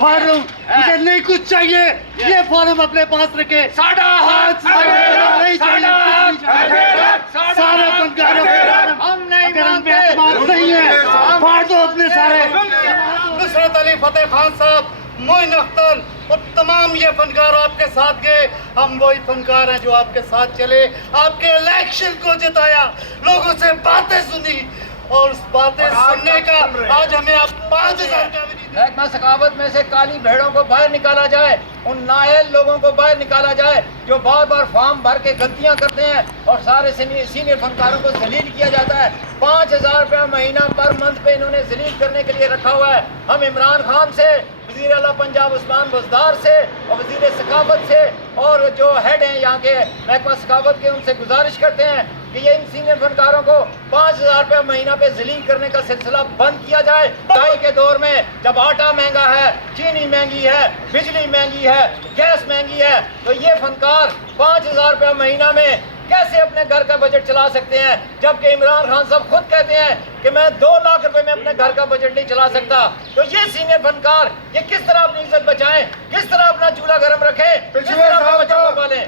Farm मुझे नहीं कुछ चाहिए, ये फॉर्म अपने पास रखे। नहीं चाहिए सारे फनकारों को, हम नहीं अगर हम पे मानते। एतमाद नहीं है फाड़ दो अपने सारे। नुसरत अली फतेह खान साहब, मोइन अख्तर और तमाम ये फनकार आपके साथ गए। हम वही फनकार हैं जो आपके साथ चले, आपके इलेक्शन को जिताया, लोगों से बातें सुनी और उस बातें सुनने का आज हमें आप 5,000 का भी नहीं। महकमा सखावत में से काली भेड़ों को बाहर निकाला जाए, उन नाअहल लोगों को बाहर निकाला जाए जो बार बार फॉर्म भर के गलतियां करते हैं और सारे सीनियर फनकारों को जलील किया जाता है। 5,000 रुपया महीना पर मंथ पे इन्होंने जलील करने के लिए रखा हुआ है। हम इमरान खान से, वज़ीर आला पंजाब उस्मान बुज़दार से और वज़ीर सखावत से और जो हेड हैं यहाँ के महकमा सखावत के, उनसे गुजारिश करते हैं कि ये इन सीनियर फनकारों को 5,000 रुपया महीना पे जलील करने का सिलसिला बंद किया जाए। महंगाई के दौर में जब आटा महंगा है, चीनी महंगी है, बिजली महंगी है, गैस महंगी है, तो ये फनकार 5,000 रुपया महीना में कैसे अपने घर का बजट चला सकते हैं, जबकि इमरान खान साहब खुद कहते हैं कि मैं 2 लाख रुपए में अपने घर का बजट नहीं चला सकता। तो ये सीनियर फनकार ये किस तरह अपनी इज्जत बचाएं, किस तरह अपना चूल्हा गर्म रखें, किस तरह अपने बच्चों को पालें।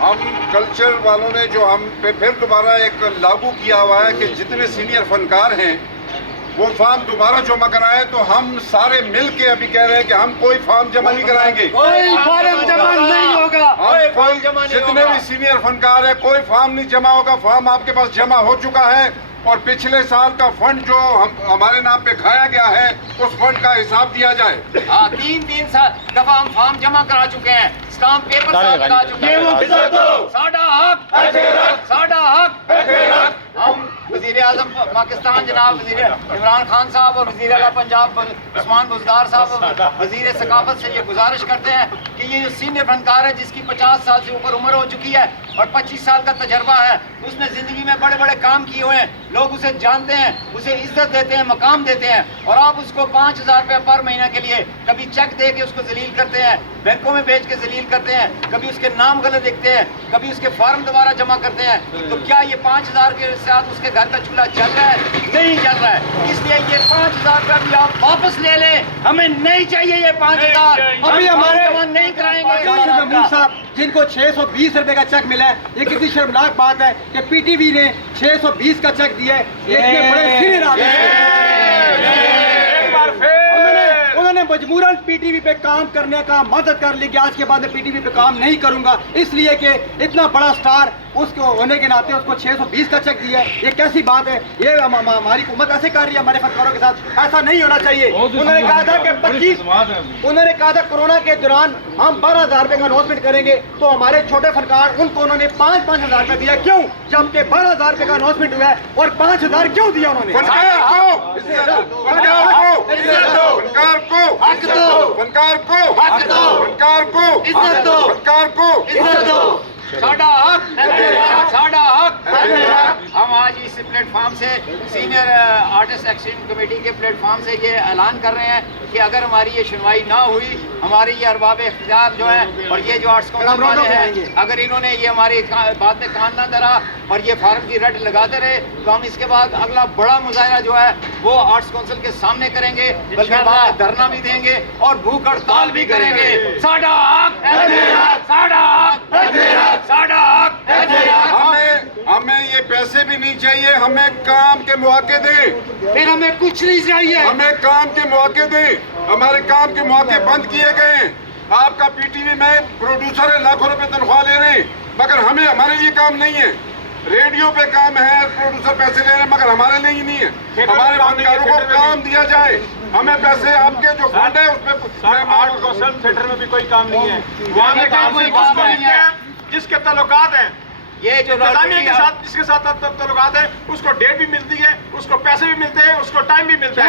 हम कल्चर वालों ने जो हम पे फिर दोबारा एक लागू किया हुआ है कि जितने सीनियर फनकार हैं वो फॉर्म दोबारा जमा कराएं, तो हम सारे मिल के अभी कह रहे हैं कि हम कोई फॉर्म जमा नहीं कराएंगे, कोई फॉर्म जमा नहीं होगा। कोई जितने भी सीनियर फनकार है कोई फॉर्म नहीं जमा होगा। फॉर्म आपके पास जमा हो चुका है और पिछले साल का फंड जो हमारे नाम पे खाया गया है उस फंड का हिसाब दिया जाए। हाँ, 3 दफा हम फॉर्म जमा करा चुके हैं, स्टाम्प पेपर साथ लगा चुके हैं। साडा हक, साडा हक। हम वज़ीर आज़म पाकिस्तान जनाब वज़ीर इमरान खान साहब और वज़ीर आला पंजाब उस्मान बुज़दार साहब और वज़ीर सकाफत से ये गुजारिश करते हैं कि ये जो सीनियर फनकार है जिसकी 50 साल से ऊपर उम्र हो चुकी है और 25 साल का तजर्बा है, उसने ज़िंदगी में बड़े बड़े काम किए हुए हैं, लोग उसे जानते हैं, उसे इज्जत देते हैं, मकाम देते हैं, और आप उसको 5,000 रुपये पर महीना के लिए कभी चेक दे के उसको जलील करते हैं, बैंकों में भेज के जलील करते हैं, कभी उसके नाम गलत लिखते हैं, कभी उसके फॉर्म दोबारा जमा करते हैं। तो क्या ये 5,000 के साथ उसके घर का चूल्हा चल रहा है? नहीं चल रहा है। इसलिए ये 5,000 रुपया भी आप वापस ले लें, हमें नहीं चाहिए ये 5,000। अभी हमारे नहीं कराएंगे। जिनको 620 रुपए का चेक मिला है, ये कितनी शर्मनाक बात है कि पीटीवी ने 620 का चेक दिया है। इतने बड़े सीनियर आदमी उन्होंने मजबूरन पीटीवी पे काम करने का मदद कर ली कि आज के बाद मैं पीटीवी पे काम नहीं करूंगा, इसलिए कि इतना बड़ा स्टार उसको होने के नाते उसको 620 का चेक दिया है। ये कैसी बात है? ये हमारी हुकूमत ऐसे कर रही है हमारे फनकारों के साथ, ऐसा नहीं होना चाहिए। उन्होंने कहा था कि उन्होंने कहा था कोरोना के दौरान हम 12,000 रुपए का अनाउंसमेंट करेंगे, तो हमारे छोटे फनकार उनको उन्होंने 5,000 रुपए दिया। क्यों? जबकि 12,000 रुपए का अनाउंसमेंट हुआ है और 5,000 क्यों दिया उन्होंने? साडा हक, साडा हक। हम आज इस प्लेटफॉर्म से सीनियर आर्टिस्ट एक्सचेंज कमेटी के प्लेटफॉर्म से ये ऐलान कर रहे हैं कि अगर हमारी ये सुनवाई ना हुई, हमारे ये अरबाब इख्तियार जो है और ये जो आर्ट्स काउंसिल वाले हैं, अगर इन्होंने ये हमारी बात में कान ना धरा और ये फार्म की रट लगाते रहे, तो हम इसके बाद अगला बड़ा मुजाहरा जो है वो आर्ट्स काउंसिल के सामने करेंगे, बल्कि वहाँ धरना भी देंगे और भूख हड़ताल भी करेंगे। साडा हक, साडा हक, साडा हक। हमें ये पैसे भी नहीं चाहिए, हमें काम के मौके दें। फिर हमें कुछ नहीं चाहिए, हमें काम के मौके दें। हमारे काम के मौके बंद किए गए हैं। आपका पीटीवी में प्रोड्यूसर है, लाखों रुपए तनख्वाह ले रहे हैं, मगर हमारे लिए काम नहीं है। रेडियो पे काम है, प्रोड्यूसर पैसे ले रहे हैं, मगर हमारे लिए नहीं है। हमारे फनकारों को काम दिया जाए, हमें पैसे आपके जो फंड है उसमें। थिएटर में भी कोई काम नहीं है, वहाँ पे काम नहीं है। जिसके ताल्लुकात हैं ये जो इंतजामिया के साथ, जिसके साथ ताल्लुकात है, उसको डेट भी मिलती है, उसको पैसे भी मिलते हैं, उसको टाइम भी मिलता है।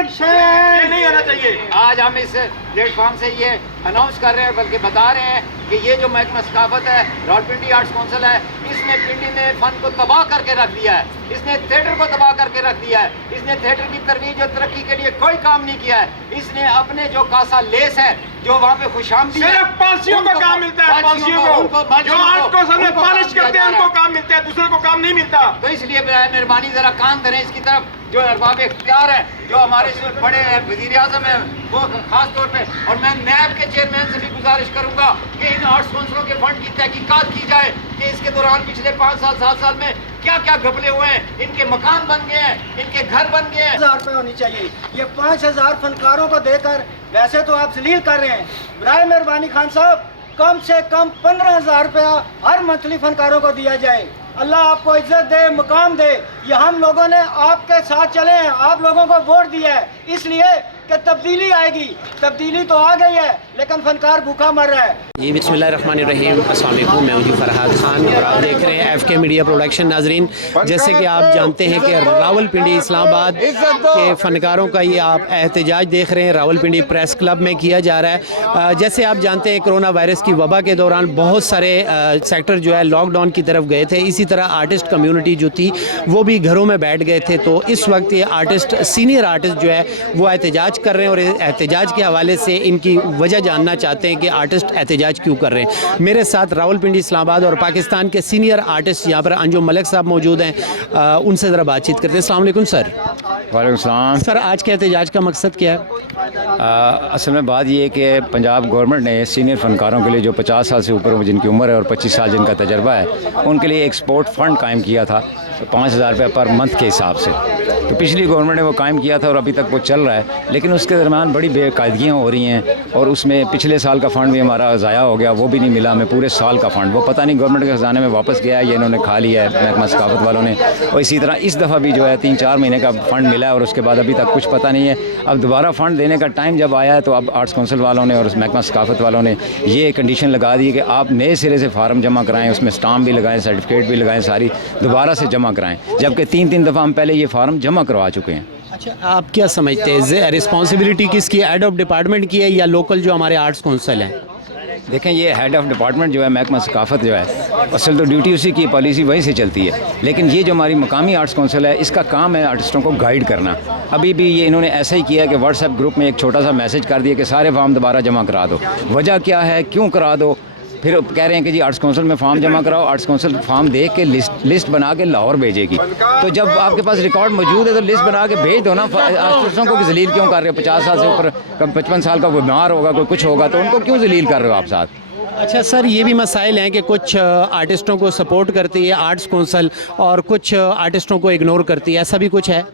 ये नहीं होना चाहिए। आज हम इस प्लेटफॉर्म से ये अनाउंस कर रहे हैं, बल्कि बता रहे हैं कि ये जो महकमा सकाफत है, रावलपिंडी आर्ट्स काउंसिल है, इसने पिंडी में फन को तबाह करके रख दिया है, इसने थिएटर को तबाह करके रख दिया है, इसने थिएटर की तरवीज और तरक्की के लिए कोई काम नहीं किया है। इसने अपने जो कासा लेस है, जो वहाँ पे खुशामदी सिर्फ पांसियों को काम मिलता है, पांसियों को जो आर्ट को सामने पॉलिश करते हैं उनको काम मिलता है, दूसरे को काम नहीं मिलता। तो इसलिए मेहरबानी जरा कान धरें इसकी तरफ। जो अरबाब इख्तियार हैं, जो हमारे इसमें बड़े हैं, वज़ीर आज़म हैं, वो खास तौर पे, और मैं नैब के चेयरमैन से भी गुजारिश करूंगा कि इन आर्ट्स काउंसिलों के फंड की तहकीकात की जाए कि इसके दौरान पिछले 5 साल 7 साल में क्या क्या घपले हुए हैं, इनके मकान बन गए हैं, इनके घर बन गए हैं। 1000 रुपये होनी चाहिए। ये 5000 फनकारों को देकर वैसे तो आप जलील कर रहे हैं। बराए मेहरबानी खान साहब, कम से कम 15,000 रुपया हर मंथली फनकारों को दिया जाए। अल्लाह आपको इज्जत दे, मुकाम दे। ये हम लोगों ने आपके साथ चले हैं, आप लोगों को वोट दिया है इसलिए कि तब्दीली आएगी। तब्दीली तो आ गई है लेकिन फनकार भूखा मर रहा है। जी बिस्मिल्लाहिर्रहमानिर्रहीम, अस्सलाम वालेकुम। मैं हूं फरहाद खान और आप देख रहे हैं एफके मीडिया प्रोडक्शन। नाजरीन, जैसे कि आप जानते हैं कि रावलपिंडी इस्लामाबाद के फनकारों का ये आप एहतजाज देख रहे हैं, रावलपिंडी प्रेस क्लब में किया जा रहा है। जैसे आप जानते हैं कोरोना वायरस की वबा के दौरान बहुत सारे सेक्टर जो है लॉकडाउन की तरफ गए थे। इसी तरह आर्टिस्ट कम्यूनिटी जो थी वो भी घरों में बैठ गए थे। तो इस वक्त ये आर्टिस्ट, सीनियर आर्टिस्ट जो है वो एहतजाज कर रहे हैं और एहतजाज के हवाले से इनकी वजह जानना चाहते हैं कि आर्टिस्ट एहतजाज क्यों कर रहे हैं। मेरे साथ रावलपिंडी इस्लामाबाद और पाकिस्तान के सीनियर आर्टिस्ट यहाँ पर अंजुम मलिक साहब मौजूद हैं। उनसे ज़रा बातचीत करते हैं। अस्सलाम वालेकुम सर। वालेकुम सलाम। सर, आज के एहतजाज का मकसद क्या है? असल में बात ये है कि पंजाब गवर्नमेंट ने सीनियर फनकारों के लिए जो 50 साल से ऊपर जिनकी उम्र है और 25 साल जिनका तजर्बा है, उनके लिए एक स्पोर्ट फ़ंड कायम किया था 5,000 रुपये पर मंथ के हिसाब से। तो पिछली गवर्नमेंट ने वो कायम किया था और अभी तक वो चल रहा है, लेकिन उसके दरमियान बड़ी बेकायदगियाँ हो रही हैं और उसमें पिछले साल का फ़ंड भी हमारा ज़ाया हो गया, वो भी नहीं मिला हमें पूरे साल का फ़ंड। वो पता नहीं गवर्नमेंट के खजाने में वापस गया है या इन्होंने खा लिया है महकमा सकाफत वालों ने। और इसी तरह इस दफ़ा भी जो है 3-4 महीने का फ़ंड मिला है और उसके बाद अभी तक कुछ पता नहीं है। अब दोबारा फ़ंड देने का टाइम जब आया है तो अब आर्ट्स काउंसिल वालों ने और महकमा सकाफत वालों ने ये कंडीशन लगा दी कि आप नए सिरे से फार्म जमा कराएँ, उसमें स्टाम्प भी लगाएँ, सर्टिफिकेट भी लगाएँ, सारी दोबारा से जमा कराएँ, जबकि 3-3 दफ़ा हम पहले ये फार्म जमा करवा चुके हैं। अच्छा, आप क्या समझते हैं रिस्पॉन्सिबिलिटी किसकी है, हेड ऑफ डिपार्टमेंट की है या लोकल जो हमारे आर्ट्स काउंसिल हैं? देखें, ये हेड ऑफ डिपार्टमेंट जो है महकमा सकाफत जो है, असल तो ड्यूटी उसी की, पॉलिसी वहीं से चलती है, लेकिन ये जो हमारी मकामी आर्ट्स काउंसिल है इसका काम है आर्टिस्टों को गाइड करना। अभी भी ये इन्होंने ऐसा ही किया कि व्हाट्सएप ग्रुप में एक छोटा सा मैसेज कर दिया कि सारे फॉर्म दोबारा जमा करा दो। वजह क्या है, क्यों करा दो? फिर कह रहे हैं कि जी आर्ट्स काउंसिल में फॉर्म जमा कराओ, आर्ट्स काउंसिल फॉर्म देख के लिस्ट बना के लाहौर भेजेगी। तो जब आपके पास रिकॉर्ड मौजूद है तो लिस्ट बना के भेज दो ना। आर्टिस्टों को जलील क्यों कर रहे हो? 50 साल से ऊपर, 55 साल का बीमार होगा, कोई कुछ होगा, तो उनको क्यों जलील कर रहे हो आप साथ? अच्छा सर, ये भी मसाइल हैं कि कुछ आर्टिस्टों को सपोर्ट करती है आर्ट्स काउंसिल और कुछ आर्टिस्टों को इग्नोर करती है, ऐसा भी कुछ है?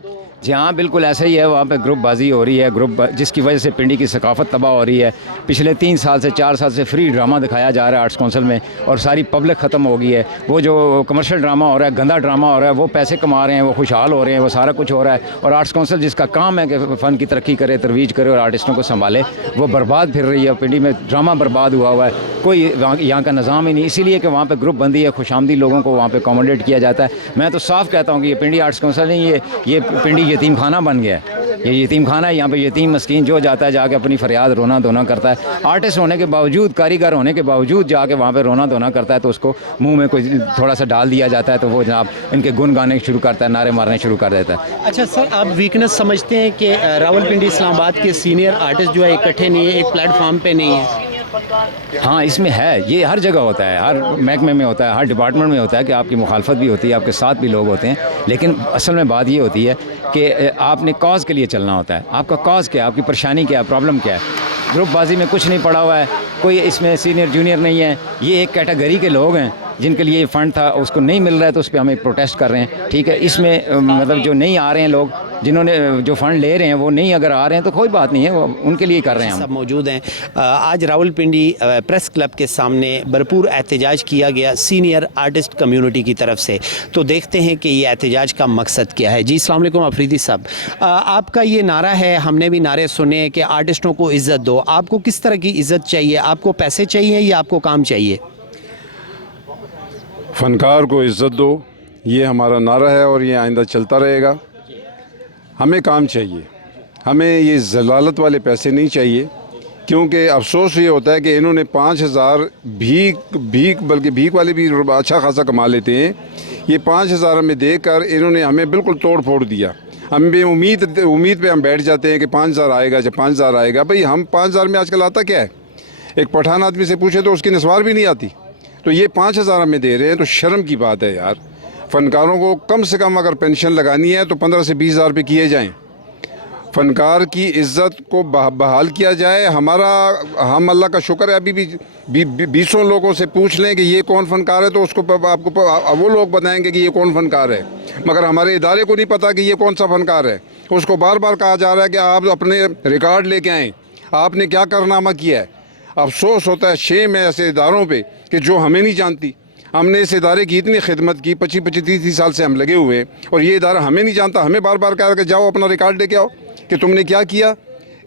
जी हाँ, बिल्कुल ऐसा ही है। वहाँ पे ग्रुप बाजी हो रही है, जिसकी वजह से पिंडी की सकाफत तबाह हो रही है। पिछले 3 साल से 4 साल से फ्री ड्रामा दिखाया जा रहा है आर्ट्स काउंसिल में और सारी पब्लिक ख़त्म हो गई है। वो जो कमर्शियल ड्रामा हो रहा है, गंदा ड्रामा हो रहा है, वो पैसे कमा रहे हैं, वो खुशहाल हो रहे हैं, वो सारा कुछ हो रहा है। और आर्ट्स काउंसिल जिसका काम है कि फ़न की तरक्की करे, तरवीज करे और आर्टिस्टों को संभाले, वो बर्बाद फिर रही है। पिंडी में ड्रामा बर्बाद हुआ है, कोई यहाँ का निज़ाम ही नहीं, इसीलिए कि वहाँ पर ग्रुप बंदी है, खुशामदी लोगों को वहाँ पर अकोमोडेट किया जाता है। मैं तो साफ़ कहता हूँ कि ये पिंडी आर्ट्स काउंसिल नहीं, ये पिंडी यतीम खाना बन गया। ये यतीम खाना है। यहाँ पे यतीम मस्कीन जो जाता है जाके अपनी फरियाद रोना धोना करता है। आर्टिस्ट होने के बावजूद, कारीगर होने के बावजूद जाके वहाँ पे रोना धोना करता है, तो उसको मुंह में कोई थोड़ा सा डाल दिया जाता है तो वो जनाब इनके गुन गाने शुरू करता है, नारे मारने शुरू कर देता है। अच्छा सर, आप वीकनेस समझते हैं कि रावलपिंडी इस्लामाबाद के सीनियर आर्टिस्ट जो है इकट्ठे नहीं है, एक प्लेटफॉर्म पे नहीं है? हाँ, इसमें है, ये हर जगह होता है, हर महकमे में होता है, हर डिपार्टमेंट में होता है कि आपकी मुखालफत भी होती है, आपके साथ भी लोग होते हैं, लेकिन असल में बात ये होती है कि आपने कॉज के लिए चलना होता है। आपका कॉज क्या है, आपकी परेशानी क्या है, प्रॉब्लम क्या है? ग्रुपबाजी में कुछ नहीं पड़ा हुआ है, कोई इसमें सीनियर जूनियर नहीं है, ये एक कैटेगरी के लोग हैं जिनके लिए ये फ़ंड था, उसको नहीं मिल रहा है तो उस पर हम एक प्रोटेस्ट कर रहे हैं। ठीक है, इसमें मतलब जो नहीं आ रहे हैं लोग, जिन्होंने जो फ़ंड ले रहे हैं वो नहीं अगर आ रहे हैं तो कोई बात नहीं है, वो उनके लिए कर रहे हैं हम। सब मौजूद हैं। आज रावलपिंडी प्रेस क्लब के सामने भरपूर एहतजाज किया गया सीनियर आर्टिस्ट कम्युनिटी की तरफ से। तो देखते हैं कि ये एहतजाज का मकसद क्या है। जी अस्सलाम वालेकुम अफरीदी साहब, आपका ये नारा है, हमने भी नारे सुने कि आर्टिस्टों को इज़्ज़त दो। आपको किस तरह की इज़्ज़त चाहिए? आपको पैसे चाहिए या आपको काम चाहिए? फनकार को इज़्ज़त दो, ये हमारा नारा है और ये आइंदा चलता रहेगा। हमें काम चाहिए, हमें ये जलालत वाले पैसे नहीं चाहिए, क्योंकि अफसोस ये होता है कि इन्होंने 5,000 बल्कि भीख वाले भी अच्छा खासा कमा लेते हैं। ये 5,000 हमें देकर इन्होंने हमें बिल्कुल तोड़ फोड़ दिया। हम उम्मीद पे हम बैठ जाते हैं कि 5,000 आएगा, जब 5,000 आएगा। भाई हम 5,000 में आजकल आता क्या है? एक पठान आदमी से पूछे तो उसकी नस्वार भी नहीं आती। तो ये 5,000 हमें दे रहे हैं, तो शर्म की बात है यार। فنکاروں کو کم سے کم اگر پینشن لگانی ہے تو 15 سے 20 ہزار روپے کیے جائیں. فنکار کی عزت کو بحال کیا جائے. ہم اللہ کا شکر ہے ابھی بھی 20 لوگوں سے پوچھ لیں کہ یہ کون فنکار ہے تو اس کو آپ کو وہ لوگ بتائیں گے کہ یہ کون فنکار ہے, مگر ہمارے ادارے کو نہیں پتا کہ یہ کون سا فنکار ہے. اس کو بار بار کہا جا رہا ہے کہ آپ اپنے ریکارڈ لے کے آئیں, آپ نے کیا کارنامہ کیا ہے. افسوس ہوتا ہے, شیم ہے ایسے اداروں پہ کہ جو ہمیں نہیں جانتی. ہم نے اس ادارے کی اتنی خدمت کی, 25-30 سال سے ہم لگے ہوئے, اور یہ ادارہ ہمیں نہیں جانتا. ہمیں بار بار کہا کہ جاؤ اپنا ریکارڈ لے کے آؤ کہ تم نے کیا کیا.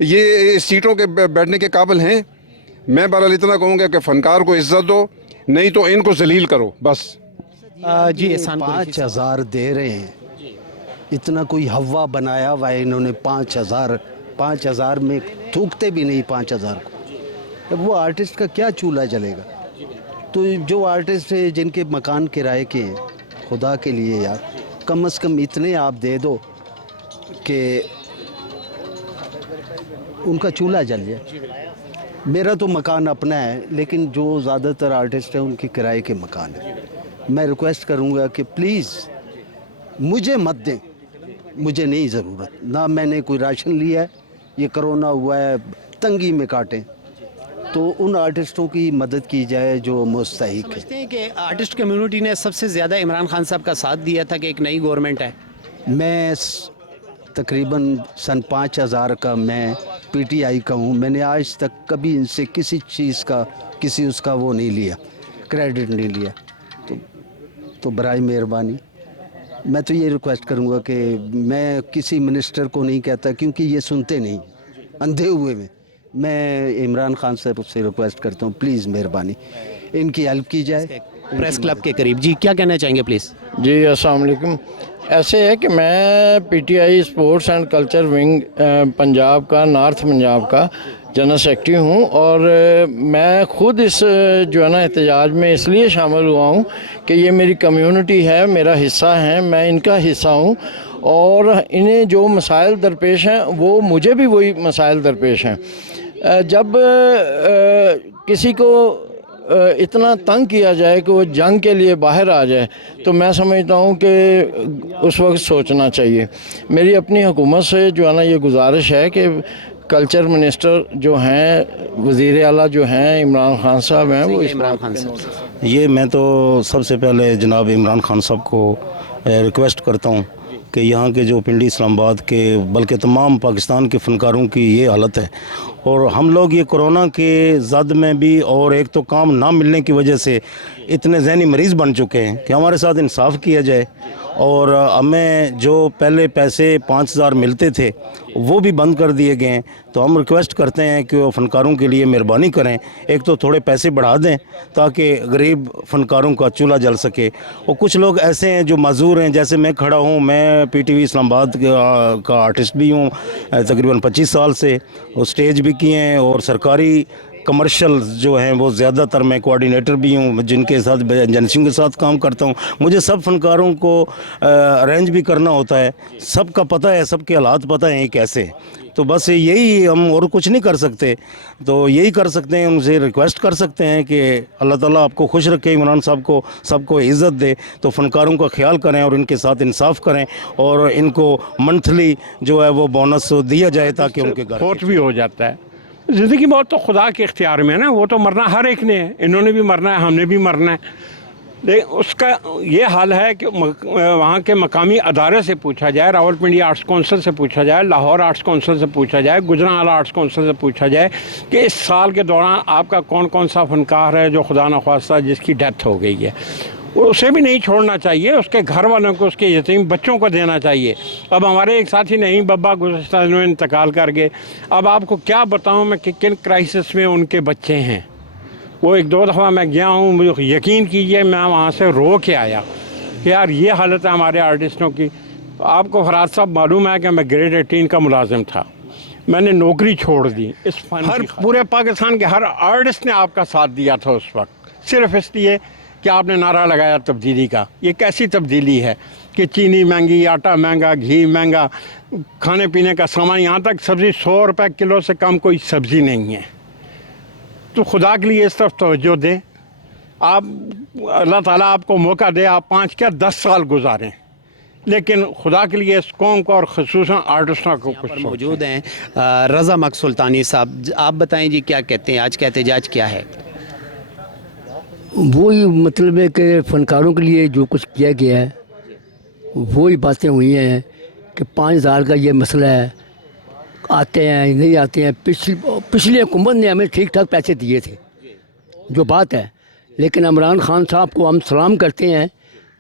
یہ سیٹوں کے بیٹھنے کے قابل ہیں. میں بہرحال اتنا کہوں گا کہ فنکار کو عزت دو, نہیں تو ان کو ذلیل کرو بس. جی احسان 5,000 دے رہے ہیں, اتنا کوئی ہوا بنایا ہوا ہے انہوں نے. 5,000 میں تھوکتے بھی نہیں 5,000 کو. اب وہ آرٹسٹ کا کیا چولہا جلے گا. تو جو آرٹسٹ ہے جن کے مکان کرائے کے ہیں, خدا کے لیے یار کم از کم اتنے آپ دے دو کہ ان کا چولہا جل جائے. میرا تو مکان اپنا ہے, لیکن جو زیادہ تر آرٹسٹ ہیں ان کے کرائے کے مکان ہیں. میں ریکویسٹ کروں گا کہ پلیز مجھے مت دیں, مجھے نہیں ضرورت. نہ میں نے کوئی راشن لیا ہے, یہ کرونا ہوا ہے تنگی میں کاٹیں. تو ان آرٹسٹوں کی مدد کی جائے جو مستحق ہے. سمجھتے ہیں کہ آرٹسٹ کمیونٹی نے سب سے زیادہ عمران خان صاحب کا ساتھ دیا تھا کہ ایک نئی گورنمنٹ ہے. میں تقریباً سن 5,000 کا میں پی ٹی آئی کا ہوں. میں نے آج تک کبھی ان سے کسی چیز کا اس کا وہ نہیں لیا, کریڈٹ نہیں لیا. تو برائے مہربانی میں تو یہ ریکویسٹ کروں گا کہ میں کسی منسٹر کو نہیں کہتا کیونکہ یہ سنتے نہیں, اندھے ہوئے میں عمران خان صاحب سے ریکویسٹ کرتا ہوں پلیز مہربانی ان کی ہیلپ کی جائے. پریس کلب کے قریب جی کیا کہنا چاہیں گے پلیز؟ جی السلام علیکم. ایسے ہے کہ میں P T I sports and culture wing Punjab کا, نارتھ پنجاب کا جنرل سیکرٹری ہوں, اور میں خود اس جو ہے نا احتجاج میں اس لیے شامل ہوا ہوں کہ یہ میری کمیونٹی ہے, میرا حصہ ہیں, میں ان کا حصہ ہوں, اور انہیں جو مسائل درپیش ہیں وہ مجھے بھی وہی مسائل درپیش ہیں. جب کسی کو اتنا تنگ کیا جائے کہ وہ جنگ کے لیے باہر آ جائے تو میں سمجھتا ہوں کہ اس وقت سوچنا چاہیے. میری اپنی حکومت سے جو ہے نا یہ گزارش ہے کہ کلچر منسٹر جو ہیں, وزیر اعلیٰ جو ہیں عمران خان صاحب ہیں, وہ عمران خان صاحب یہ میں تو سب سے پہلے جناب عمران خان صاحب کو ریکویسٹ کرتا ہوں کہ یہاں کے جو پنڈی اسلام آباد کے بلکہ تمام پاکستان کے فنکاروں کی یہ حالت ہے, اور ہم لوگ یہ کرونا کے زد میں بھی اور ایک تو کام نہ ملنے کی وجہ سے اتنے ذہنی مریض بن چکے ہیں کہ ہمارے ساتھ انصاف کیا جائے. اور ہمیں جو پہلے پیسے 5,000 ملتے تھے وہ بھی بند کر دیے گئے ہیں. تو ہم ریکویسٹ کرتے ہیں کہ وہ فنکاروں کے لیے مہربانی کریں, ایک تو تھوڑے پیسے بڑھا دیں تاکہ غریب فنکاروں کا چولہا جل سکے. اور کچھ لوگ ایسے ہیں جو معذور ہیں, جیسے میں کھڑا ہوں, میں پی ٹی وی اسلام آباد کا آرٹسٹ بھی ہوں تقریباً 25 سال سے, اور اسٹیج بھی کیے ہیں, اور سرکاری کمرشل جو ہیں وہ زیادہ تر میں کوآرڈینیٹر بھی ہوں, جن کے ساتھ ایجنسیوں کے ساتھ کام کرتا ہوں. مجھے سب فنکاروں کو ارینج بھی کرنا ہوتا ہے, سب کا پتہ ہے, سب کے حالات پتہ ہیں کیسے. تو بس یہی ہم اور کچھ نہیں کر سکتے, تو یہی کر سکتے ہیں, ان سے ریکویسٹ کر سکتے ہیں کہ اللہ تعالیٰ آپ کو خوش رکھے, عمران صاحب کو سب کو عزت دے. تو فنکاروں کا خیال کریں اور ان کے ساتھ انصاف کریں, اور ان کو منتھلی جو ہے وہ بونس دیا جائے تاکہ ان کے گھر فوت بھی ہو جاتا ہے. زندگی بہت تو خدا کے اختیار میں ہے نا, وہ تو مرنا ہر ایک نے ہے, انہوں نے بھی مرنا ہے, ہم نے بھی مرنا ہے. لیکن اس کا یہ حال ہے کہ وہاں کے مقامی ادارے سے پوچھا جائے, راولپنڈی آرٹس کونسل سے پوچھا جائے, لاہور آرٹس کونسل سے پوچھا جائے, گجرانوالہ آرٹس کونسل سے پوچھا جائے کہ اس سال کے دوران آپ کا کون کون سا فنکار ہے جو خدا نخواستہ جس کی ڈیتھ ہو گئی ہے. اسے بھی نہیں چھوڑنا چاہیے, اس کے گھر والوں کو, اس کے یتیم بچوں کو دینا چاہیے. اب ہمارے ایک ساتھی نہیں بابا گزشتہ دنوں انتقال کر گئے. اب آپ کو کیا بتاؤں میں کہ کن کرائسس میں ان کے بچے ہیں. وہ 1-2 دفعہ میں گیا ہوں, مجھے یقین کیجئے میں وہاں سے رو کے آیا کہ یار یہ حالت ہے ہمارے آرٹسٹوں کی. آپ کو فراد صاحب معلوم ہے کہ میں گریڈ 18 کا ملازم تھا, میں نے نوکری چھوڑ دی. اس فن پورے پاکستان کے ہر آرٹسٹ نے آپ کا ساتھ دیا تھا اس وقت, صرف اس لیے کہ آپ نے نعرہ لگایا تبدیلی کا. یہ کیسی تبدیلی ہے کہ چینی مہنگی, آٹا مہنگا, گھی مہنگا, کھانے پینے کا سامان, یہاں تک سبزی 100 روپے کلو سے کم کوئی سبزی نہیں ہے. تو خدا کے لیے اس طرف توجہ دیں. آپ اللہ تعالیٰ آپ کو موقع دے آپ 5 کیا 10 سال گزاریں، لیکن خدا کے لیے اس قوم کو اور خصوصاً آرٹسٹوں کو یہاں پر موجود ہیں رضا مک سلطانی صاحب، آپ بتائیں جی کیا کہتے ہیں، آج کا احتجاج کیا ہے؟ وہی مطلب ہے کہ فنکاروں کے لیے جو کچھ کیا گیا ہے وہی باتیں ہوئی ہیں کہ 5000 کا یہ مسئلہ ہے، آتے ہیں نہیں آتے ہیں. پچھلی حکومت نے ہمیں ٹھیک ٹھاک پیسے دیے تھے جو بات ہے، لیکن عمران خان صاحب کو ہم سلام کرتے ہیں،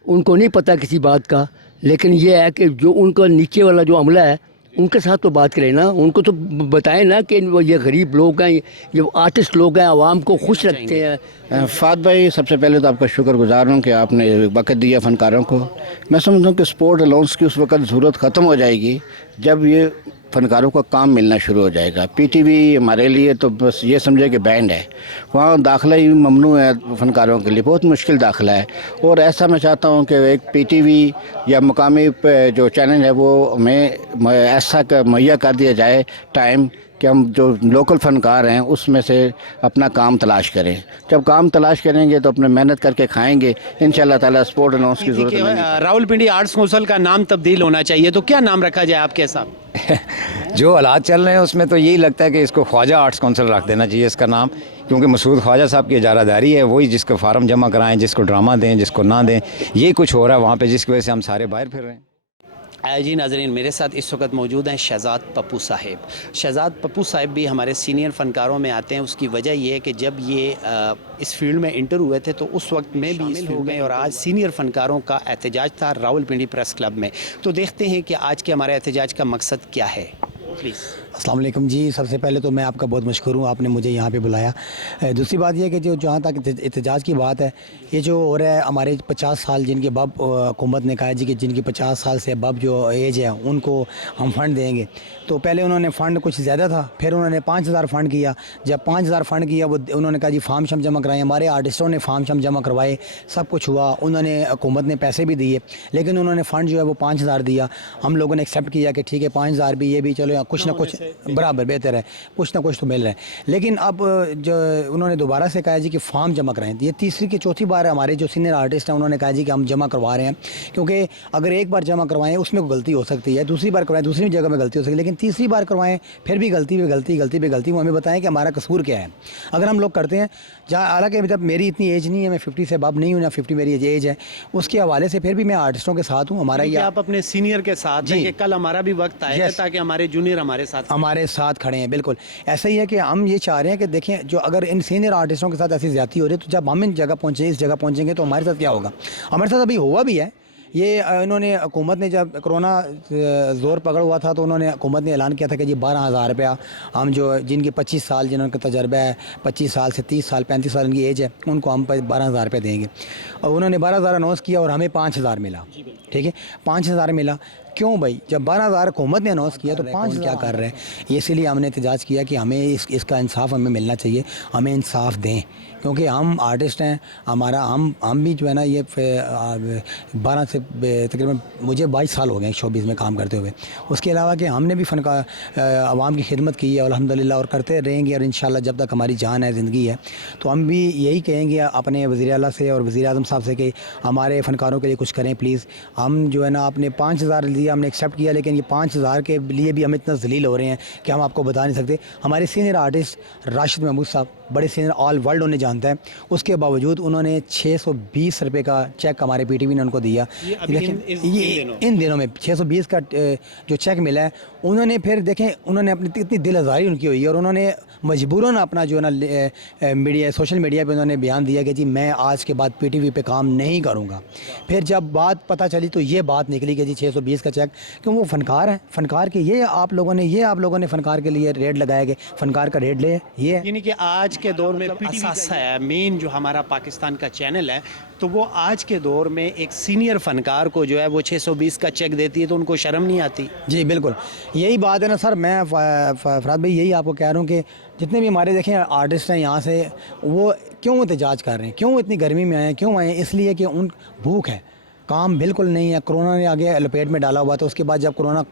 ان کو نہیں پتہ کسی بات کا، لیکن یہ ہے کہ جو ان کا نیچے والا جو عملہ ہے ان کے ساتھ تو بات کریں نا، ان کو تو بتائیں نا کہ یہ غریب لوگ ہیں، یہ آرٹسٹ لوگ ہیں، عوام کو خوش رکھتے ہیں. فات بھائی، سب سے پہلے تو آپ کا شکر گزار ہوں کہ آپ نے وقت دیا فنکاروں کو. میں سمجھتا ہوں کہ سپورٹ الاؤنس کی اس وقت ضرورت ختم ہو جائے گی جب یہ فنکاروں کا کام ملنا شروع ہو جائے گا. پی ٹی وی ہمارے لیے تو بس یہ سمجھے کہ بینڈ ہے، وہاں داخلہ ہی ممنوع ہے فنکاروں کے لیے، بہت مشکل داخلہ ہے. اور ایسا میں چاہتا ہوں کہ ایک پی ٹی وی یا مقامی جو چینل ہے وہ ہمیں ایسا مہیا کر دیا جائے ٹائم کہ ہم جو لوکل فنکار ہیں اس میں سے اپنا کام تلاش کریں. جب کام تلاش کریں گے تو اپنے محنت کر کے کھائیں گے ان شاء اللہ تعالیٰ. سپورٹ اناؤنس کی ضرورت نہیں. راولپنڈی آرٹس کونسل کا نام تبدیل ہونا چاہیے، تو کیا نام رکھا جائے آپ کے حساب؟ جو حالات چل رہے ہیں اس میں تو یہی لگتا ہے کہ اس کو خواجہ آرٹس کونسل رکھ دینا چاہیے اس کا نام، کیونکہ مسعود خواجہ صاحب کی اجارہ داری ہے، وہی جس کو فارم جمع کرائیں، جس کو ڈرامہ دیں، جس کو نہ دیں، یہ کچھ ہو رہا ہے وہاں پہ جس کی وجہ سے ہم سارے باہر پھر رہے ہیں. جی ناظرین، میرے ساتھ اس وقت موجود ہیں شہزاد پپو صاحب. شہزاد پپو صاحب بھی ہمارے سینئر فنکاروں میں آتے ہیں. اس کی وجہ یہ ہے کہ جب یہ اس فیلڈ میں انٹر ہوئے تھے تو اس وقت میں بھی شامل ہو گئے، اور آج سینئر فنکاروں کا احتجاج تھا راولپنڈی پریس کلب میں. تو دیکھتے ہیں کہ آج کے ہمارے احتجاج کا مقصد کیا ہے. پلیز. السلام علیکم جی. سب سے پہلے تو میں آپ کا بہت مشکور ہوں، آپ نے مجھے یہاں پہ بلایا. دوسری بات یہ ہے کہ جو جہاں تک احتجاج کی بات ہے، یہ جو ہو رہا ہے ہمارے 50 سال جن کے باب حکومت نے کہا جی کہ جن کی 50 سال سے باب جو ایج ہے ان کو ہم فنڈ دیں گے. تو پہلے انہوں نے فنڈ کچھ زیادہ تھا، پھر انہوں نے 5000 فنڈ کیا. جب 5000 فنڈ کیا وہ انہوں نے کہا جی فارم شم جمع کرائیں. ہمارے آرٹسٹوں نے فارم شم جمع کروائے، سب کچھ ہوا. انہوں نے حکومت نے پیسے بھی دیے، لیکن انہوں نے فنڈ جو ہے وہ 5000 دیا. ہم لوگوں نے ایکسیپٹ کیا کہ ٹھیک ہے 5000 بھی یہ بھی چلو کچھ نہ کچھ برابر بہتر ہے، کچھ نہ کچھ تو مل رہا ہے. لیکن اب جو انہوں نے دوبارہ سے کہا جی کہ فارم جمع کرائیں. یہ تیسری کی چوتھی بار ہے ہمارے جو سینئر آرٹسٹ ہیں انہوں نے کہا جی کہ ہم جمع کروا رہے ہیں، کیونکہ اگر ایک بار جمع کروائیں اس میں کوئی غلطی ہو سکتی ہے، دوسری بار کروائیں دوسری جگہ میں غلطی ہو سکتی ہے، لیکن تیسری بار کروائیں پھر بھی غلطی پہ غلطی. وہ ہمیں بتائیں کہ ہمارا قصور کیا ہے. اگر ہم لوگ کرتے ہیں جہاں، حالانکہ جب میری اتنی ایج نہیں ہے، میں 50 سے اب نہیں ہوں، یا 50 میری ایج ہے، اس کے حوالے سے پھر بھی میں آرٹسٹوں کے ساتھ ہوں. ہمارا یہ آپ اپنے سینئر کے ساتھ ہیں کہ کل ہمارا بھی وقت آئے گا تاکہ ہمارے جونیئر ہمارے ساتھ کھڑے ہیں. بالکل ایسا ہی ہے کہ ہم یہ چاہ رہے ہیں کہ دیکھیں جو اگر ان سینئر آرٹسٹوں کے ساتھ ایسی زیادتی ہو رہی ہے تو جب ہم اس جگہ پہنچیں گے تو ہمارے ساتھ کیا ہوگا. ہمارے ساتھ ابھی ہوا بھی ہے. یہ انہوں نے حکومت نے جب کرونا زور پکڑ ہوا تھا تو انہوں نے حکومت نے اعلان کیا تھا کہ جی 12000 روپیہ ہم جو جن کے 25 سال جنہوں کا تجربہ ہے، 25 سال سے 30 سال 35 سال ان کی ایج ہے، ان کو ہم 12000 روپے دیں گے. اور انہوں نے 12000 اناؤنس کیا اور ہمیں 5000 ملا. ٹھیک ہے 5000 ملا. کیوں بھائی؟ جب 12000 حکومت نے اناؤنس کیا تو 5000 کیا کر رہے ہیں؟ اسی لیے ہم نے احتجاج کیا کہ ہمیں اس کا انصاف ہمیں ملنا چاہیے، ہمیں انصاف دیں، کیونکہ ہم آرٹسٹ ہیں. ہمارا ہم بھی جو ہے نا یہ 12 سے تقریباً مجھے 22 سال ہو گئے شوبز میں کام کرتے ہوئے. اس کے علاوہ کہ ہم نے بھی عوام کی خدمت کی ہے الحمدللہ، اور کرتے رہیں گے، اور انشاءاللہ جب تک ہماری جان ہے زندگی ہے. تو ہم بھی یہی کہیں گے اپنے وزیر اعلیٰ سے اور وزیر اعظم صاحب سے کہ ہمارے فنکاروں کے لیے کچھ کریں پلیز. ہم جو ہے نا اپنے 5000 لیا ہم نے ایکسیپٹ کیا، لیکن یہ 5000 کے لیے بھی ہم اتنا ذلیل ہو رہے ہیں کہ ہم آپ کو بتا نہیں سکتے. ہمارے سینئر آرٹسٹ راشد محمود صاحب بڑے سینئر آل ورلڈ انہیں جانتا ہے، اس کے باوجود انہوں نے 620 روپے کا چیک ہمارے پی ٹی وی نے ان کو دیا. دیکھیں ان دنوں میں 620 کا جو چیک ملا ہے، انہوں نے پھر دیکھیں انہوں نے اپنی اتنی دل آزاری ان کی ہوئی ہے، اور انہوں نے مجبوراً اپنا جو ہے نا میڈیا سوشل میڈیا پہ انہوں نے بیان دیا کہ جی میں آج کے بعد پی ٹی وی پہ کام نہیں کروں گا. پھر جب بات پتہ چلی تو یہ بات نکلی کہ جی 620 کا چیک، کیوں وہ فنکار ہیں، فنکار کے یہ آپ لوگوں نے فنکار کے لیے ریٹ لگایا کہ فنکار کا ریٹ لے. یہ یعنی کہ آج کے دور میں اثاثہ ہے مین جو ہمارا پاکستان کا چینل ہے، تو وہ آج کے دور میں ایک سینئر فنکار کو جو ہے وہ 620 کا چیک دیتی ہے تو ان کو شرم نہیں آتی؟ جی بالکل یہی بات ہے نا سر. میں فراد بھائی یہی آپ کو کہہ رہا ہوں کہ جتنے بھی ہمارے دیکھیں آرٹسٹ ہیں یہاں سے، وہ کیوں احتجاج کر رہے ہیں، کیوں اتنی گرمی میں آئے ہیں، کیوں آئے ہیں؟ اس لیے کہ ان بھوک ہے. काम बिल्कुल नहीं है। कोरोना ने आगे लपेट में डाला हुआ था, उसके बाद जब कोरोना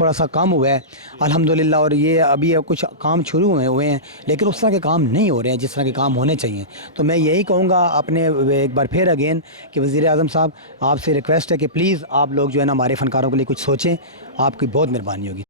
थोड़ा सा कम हुआ है अल्हम्दुलिल्लाह, और ये अभी कुछ काम शुरू हुए हैं, लेकिन उस तरह के काम नहीं हो रहे हैं जिस तरह के काम होने चाहिए। तो मैं यही कहूँगा अपने एक बार फिर अगेन कि वज़ीर आज़म साहब, आपसे रिक्वेस्ट है कि प्लीज़ आप लोग जो है ना हमारे फ़नकारों के लिए कुछ सोचें, आपकी बहुत मेहरबानी होगी।